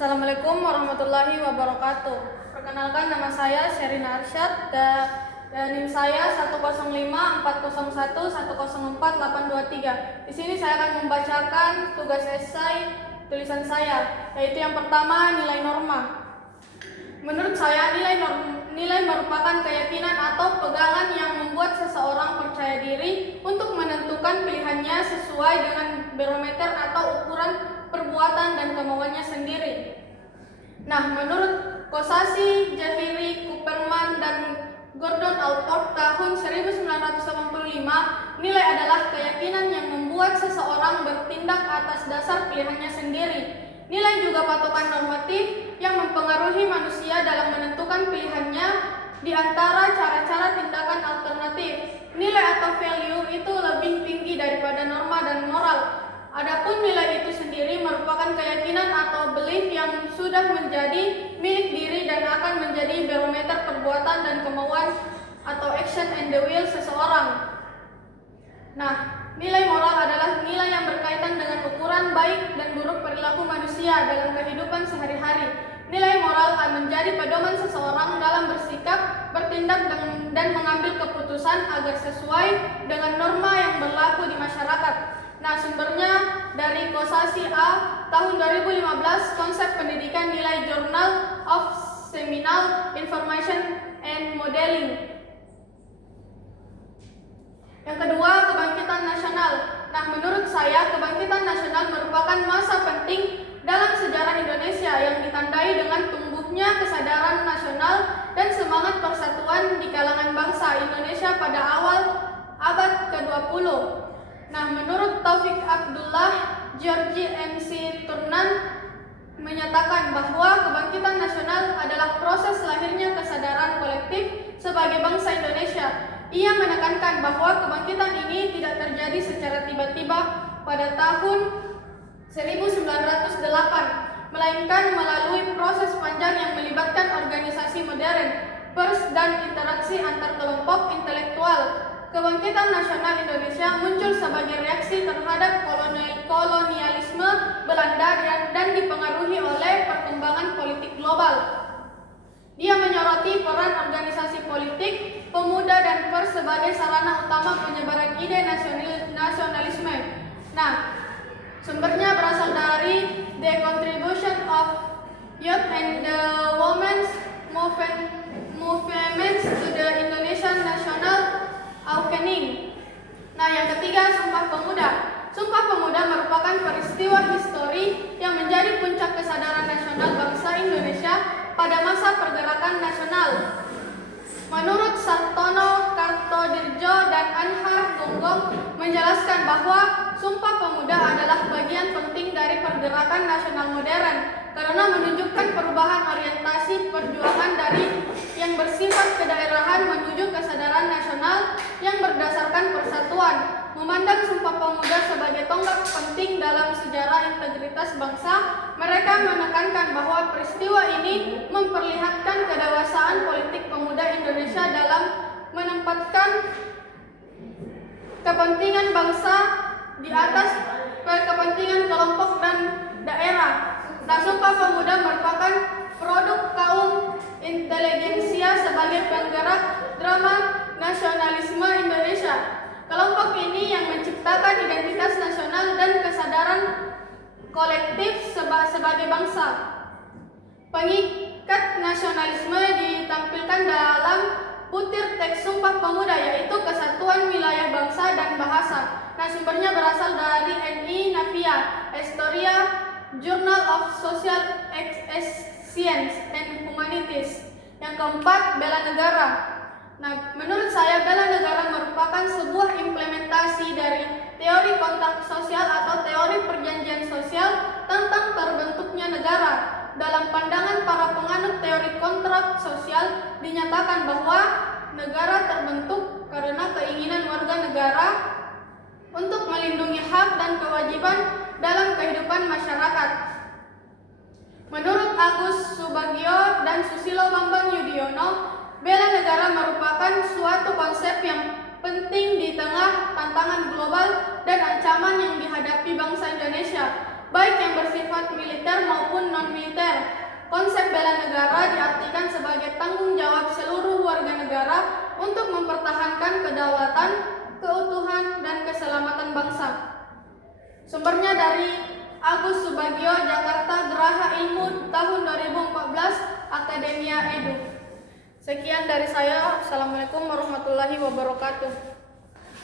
Assalamualaikum warahmatullahi wabarakatuh. Perkenalkan, nama saya Sherina Arsyad dan NIM saya 10540110483. Di sini saya akan membacakan tugas esai tulisan saya, yaitu yang pertama, nilai norma. Menurut saya, nilai merupakan keyakinan atau pegangan yang membuat seseorang percaya diri untuk menentukan pilihannya sesuai dengan barometer atau ukuran perbuatan dan kemauannya sendiri. Nah, menurut Kosasi, Jahiri, Kuperman, dan Gordon Allport tahun 1985, nilai adalah keyakinan yang membuat seseorang bertindak atas dasar pilihannya sendiri. Nilai juga patokan normatif yang mempengaruhi manusia dalam menentukan pilihannya di antara cara-cara tindakan alternatif. Nilai atau value itu lebih tinggi daripada norma dan moral. Adapun nilai itu sendiri merupakan keyakinan atau belief yang sudah menjadi milik diri dan akan menjadi barometer perbuatan dan kemauan atau action and the will seseorang. Nah, nilai moral adalah nilai yang berkaitan dengan ukuran baik dan buruk perilaku manusia dalam kehidupan sehari-hari. Nilai moral akan menjadi pedoman seseorang dalam bersikap, bertindak, dan mengambil keputusan agar sesuai dengan norma yang berlaku di masyarakat. Nah, sumbernya dari Kosasi A tahun 2015, konsep pendidikan nilai Journal of Seminal Information and Modeling. Yang kedua, kebangkitan nasional. Nah, menurut saya, kebangkitan nasional merupakan masa penting dalam sejarah Indonesia yang ditandai dengan tumbuhnya kesadaran nasional dan semangat persatuan di kalangan bangsa Indonesia pada awal abad ke-20. Nah, menurut Taufik Abdullah, Georgie M.C. Turnan menyatakan bahwa kebangkitan nasional adalah proses lahirnya kesadaran kolektif sebagai bangsa Indonesia. Ia menekankan bahwa kebangkitan ini tidak terjadi secara tiba-tiba pada tahun 1908, melainkan melalui proses panjang yang melibatkan organisasi modern, pers, dan interaksi antar kelompok intelektual. Kebangkitan nasional Indonesia muncul sebagai reaksi terhadap kolonialisme Belanda dan dipengaruhi oleh perkembangan politik global. Dia menyoroti peran organisasi politik, pemuda, dan pers sebagai sarana utama penyebaran ide nasionalisme. Nah, sumbernya berasal dari The Contribution of Youth and the Women's Movements to the Indonesian National Awakening. Nah, yang ketiga, Sumpah Pemuda. Sumpah Pemuda merupakan peristiwa histori yang menjadi puncak kesadaran nasional bangsa Indonesia pada masa pergerakan nasional. Menurut Sartono Kartodirjo dan Anhar Gonggong menjelaskan bahwa Sumpah Pemuda adalah bagian penting dari pergerakan nasional modern karena menunjukkan perubahan orientasi perjuangan dari yang bersifat kedaerahan menuju kesadaran nasional yang berdasarkan persatuan. Memandang Sumpah Pemuda sebagai tonggak penting dalam sejarah integritas bangsa, mereka menekankan bahwa peristiwa ini memperlihatkan kedewasaan politik pemuda Indonesia dalam menempatkan kepentingan bangsa di atas kepentingan kelompok dan daerah. Nah, Sumpah Pemuda merupakan produk kaum inteligensia sebagai penggerak drama nasionalisme Indonesia. Kelompok ini yang menciptakan identitas nasional dan kesadaran kolektif sebagai bangsa. Pengikat nasionalisme ditampilkan dalam butir teks Sumpah Pemuda, yaitu kesatuan wilayah bangsa dan bahasa. Nah, sumbernya berasal dari N.I. Navia, Historia, Journal of Social Science and Humanities. Yang keempat, bela negara. Nah, menurut saya bela negara merupakan sebuah implementasi dari teori kontrak sosial atau teori perjanjian sosial tentang terbentuknya negara. Dalam pandangan para penganut teori kontrak sosial, dinyatakan bahwa negara terbentuk karena keinginan warga negara untuk melindungi hak dan kewajiban dalam kehidupan masyarakat. Menurut Agus Subagio dan Susilo Bambang Yudhoyono, bela negara merupakan suatu konsep yang penting di tengah tantangan global dan ancaman yang dihadapi bangsa Indonesia, baik yang bersifat bersifat militer maupun non-militer. Konsep bela negara diartikan sebagai tanggung jawab seluruh warga negara untuk mempertahankan kedaulatan, keutuhan, dan keselamatan bangsa. Sumbernya dari Agus Subagio, Jakarta, Geraha Ilmu tahun 2014, Akademia Edu. Sekian dari saya. Assalamualaikum warahmatullahi wabarakatuh.